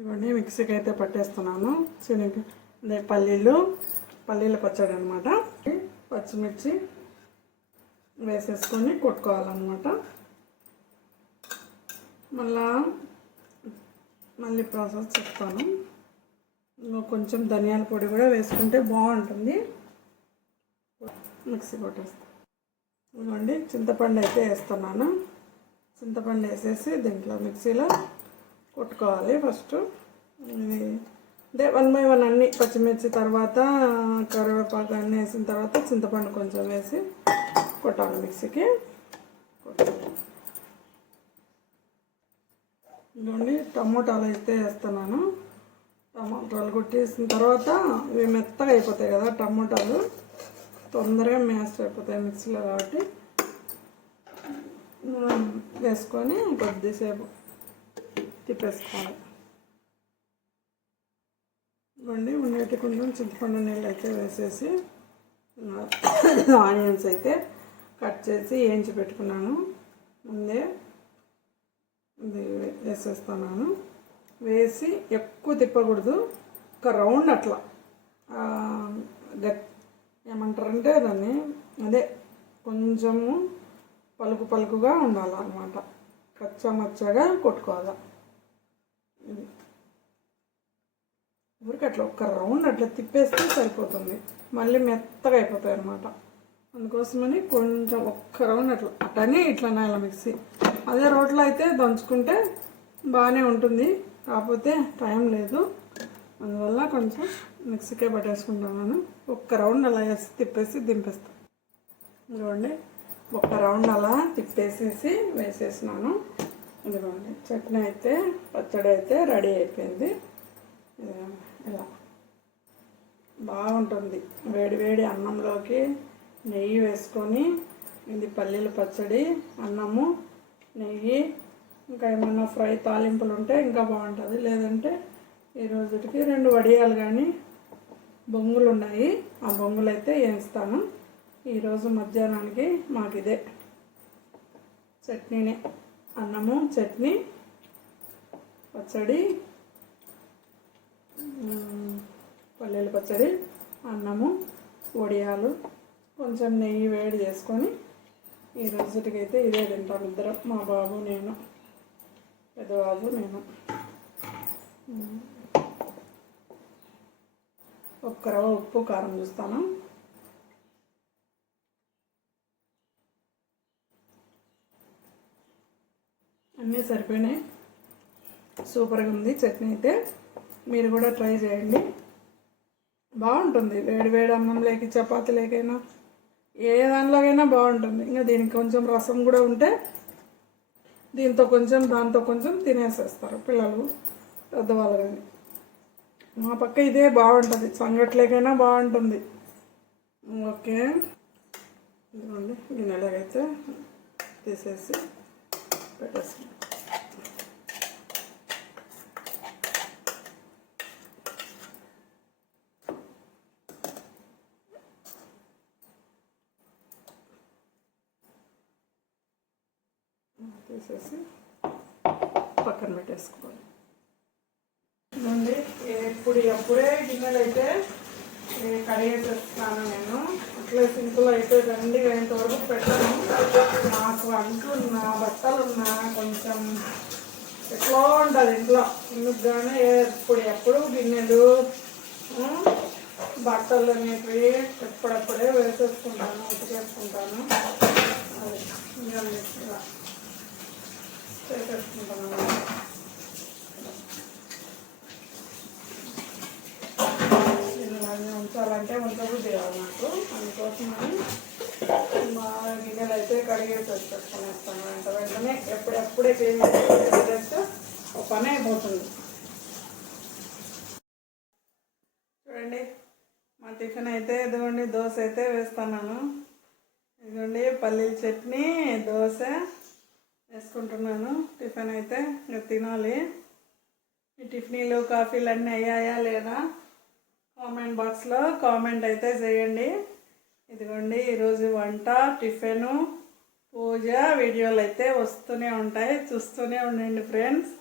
ఇవన్నీ మిక్సీకి అయితే పట్టేస్తున్నాను. అదే పల్లీల పచ్చడి అనమాట. పచ్చిమిర్చి వేసేసుకొని కొట్టుకోవాలన్నమాట. మళ్ళీ ప్రాసెస్ చెప్తాను. కొంచెం ధనియాల పొడి కూడా వేసుకుంటే బాగుంటుంది. మిక్సీ కొట్టేస్తాను. ఇవ్వండి, చింతపండు అయితే వేస్తున్నాను. చింతపండు వేసేసి దీంట్లో మిక్సీలో కొట్టుకోవాలి. ఫస్ట్ ఇది అదే 1 by 1 అన్నీ పచ్చిమిర్చి తర్వాత కరివేపాకు అన్నీ వేసిన తర్వాత చింతపండు కొంచెం వేసి కొట్టాలి మిక్సీకి. ఇవ్వండి, టమోటాలు అయితే వేస్తున్నాను. టమోటాలు కొట్టేసిన తర్వాత ఇవి మెత్తగా అయిపోతాయి కదా, టమోటాలు తొందరగా మ్యాష్ అయిపోతాయి మిక్సీలో కాబట్టి వేసుకొని కొద్దిసేపు తిప్పేసుకోవాలి. ఇవ్వండి, ఉన్నట్టు కొంచెం చింతపండు నీళ్ళు అయితే వేసేసి ఆనియన్స్ అయితే కట్ చేసి వేయించి పెట్టుకున్నాను. ముందే ఇది వేసేస్తున్నాను. వేసి ఎక్కువ తిప్పకూడదు, ఒక రౌండ్ అట్లా ఏమంటారంటే దాన్ని అదే కొంచెము పలుకుగా ఉండాలన్నమాట. కచ్చమచ్చగా కొట్టుకోవాలి. ఊరికి అట్లా ఒక్క రౌండ్ అట్లా తిప్పేస్తే సరిపోతుంది. మళ్ళీ మెత్తగా అయిపోతాయి అన్నమాట. అందుకోసమని కొంచెం ఒక్క రౌండ్ అట్లనే ఇట్లా ఇలా మిక్సీ. అదే రోట్లో అయితే దంచుకుంటే బాగానే ఉంటుంది, కాకపోతే టైం లేదు, అందువల్ల కొంచెం మిక్సీకే పట్టేసుకుంటున్నాను. ఒక్క రౌండ్ అలా వేసి తిప్పేసి దింపేస్తాను. ఇదిగోండి, ఒక్క రౌండ్ అలా తిప్పేసేసి వేసేసినాను. ఇదిగోండి, చట్నీ అయితే పచ్చడి అయితే రెడీ అయిపోయింది. ఇలా బాగుంటుంది. వేడి అన్నంలోకి నెయ్యి వేసుకొని, ఇది పల్లీల పచ్చడి, అన్నము, నెయ్యి, ఇంకా ఏమైనా ఫ్రై తాలింపులు ఉంటే ఇంకా బాగుంటుంది. లేదంటే ఈ రోజుకి 2 వడియాలు కానీ బొంగులు ఉన్నాయి, ఆ బొంగులు అయితే వేస్తాను. ఈరోజు మధ్యాహ్నానికి మాకు ఇదే చట్నీనే, అన్నము, చట్నీ, పచ్చడి, పల్లీల పచ్చడి, అన్నము, వడియాలు, కొంచెం నెయ్యి వేడి చేసుకొని ఈ రోజుటికైతే ఇదే తింటాం ఇద్దరం, మా బాబు నేను, పెద్దబాబు నేను. ఒక్క రవ్వ ఉప్పు కారం చూస్తాను. అన్నీ సరిపోయినాయి. సూపర్గా ఉంది చట్నీ అయితే. మీరు కూడా ట్రై చేయండి, బాగుంటుంది. వేడి అన్నంలోకి, చపాతీలోకైనా, ఏ దానిలోకైనా బాగుంటుంది. ఇంకా దీనికి కొంచెం రసం కూడా ఉంటే దీంతో కొంచెం దాంతో కొంచెం తినేసేస్తారు పిల్లలు, పెద్దవాళ్ళు కానీ. మా పక్క ఇదే బాగుంటుంది, సంగట్లేకైనా బాగుంటుంది. ఓకే, ఇదిగోండి, గిన్నెలాగైతే తీసేసి పెట్టేస్తాం. తీసేసి పక్కన పెట్టేసుకోవాలి. ఇదండి, అప్పుడే గిన్నెలు అయితే కడిగేసేస్తున్నాను నేను. అట్లే సింపుల్ అయితే దండిగా ఇంతవరకు పెట్టను. నాకు అంటున్నా, బట్టలున్నా కొంచెం ఎట్లా ఉంటుంది ఇంట్లో. ఇందుకు కానీ ఎప్పుడు గిన్నెలు, బట్టలు అనేవి ఎప్పుడప్పుడే వేసేసుకుంటాను, ఉతికేసుకుంటాను. అది ఇలా చేసేసుకుంటాను. ఉంచాలంటే ఉంచబుద్ధి కాదు నాకు, అందుకోసమని మా గిన్నెలు అయితే కడిగేసి పెట్టుకునేస్తాను. వెంటనే ఎప్పుడెప్పుడే క్లీన్ చేస్తే ఒక పని అయిపోతుంది. చూడండి, మా టిఫిన్ అయితే ఇదిగోండి, దోశ అయితే వేస్తున్నాను. ఇదిగోండి, పల్లీల చట్నీ, దోశ వేసుకుంటున్నాను. టిఫిన్ అయితే ఇంకా తినాలి. ఈ టిఫిన్లు కాఫీలు అన్నీ అయ్యాయా లేదా కామెంట్ బాక్స్లో కామెంట్ అయితే చేయండి. ఇదిగోండి, ఈరోజు వంట, టిఫిను, పూజ వీడియోలు అయితే వస్తూనే ఉంటాయి, చూస్తూనే ఉండండి ఫ్రెండ్స్.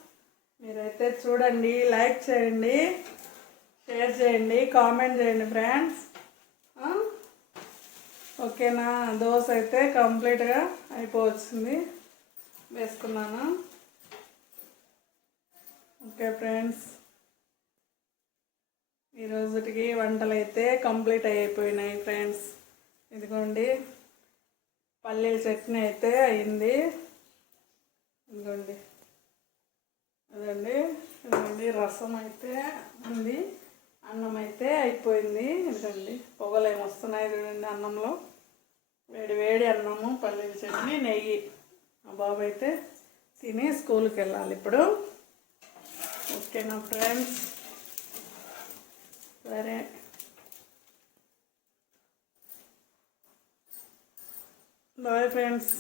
మీరైతే చూడండి, లైక్ చేయండి, షేర్ చేయండి, కామెంట్ చేయండి ఫ్రెండ్స్. ఓకేనా? దోశ అయితే కంప్లీట్గా అయిపోవచ్చింది, వేసుకున్నాను. ఓకే ఫ్రెండ్స్, ఈరోజుకి వంటలు అయితే కంప్లీట్ అయిపోయినాయి ఫ్రెండ్స్. ఇదిగోండి పల్లీల చట్నీ అయితే అయింది. ఇదిగోండి అదండి, ఇదిగోండి రసం అయితే ఉంది, అన్నం అయితే అయిపోయింది. ఇదిగోండి పొగలు ఏమి వస్తున్నాయి చూడండి అన్నంలో. వేడి వేడి అన్నము, పల్లీల చట్నీ, నెయ్యి. మా బాబు అయితే తిని స్కూల్కి వెళ్ళాలి ఇప్పుడు. ఓకేనా ఫ్రెండ్స్? సరే, బాయ్ ఫ్రెండ్స్.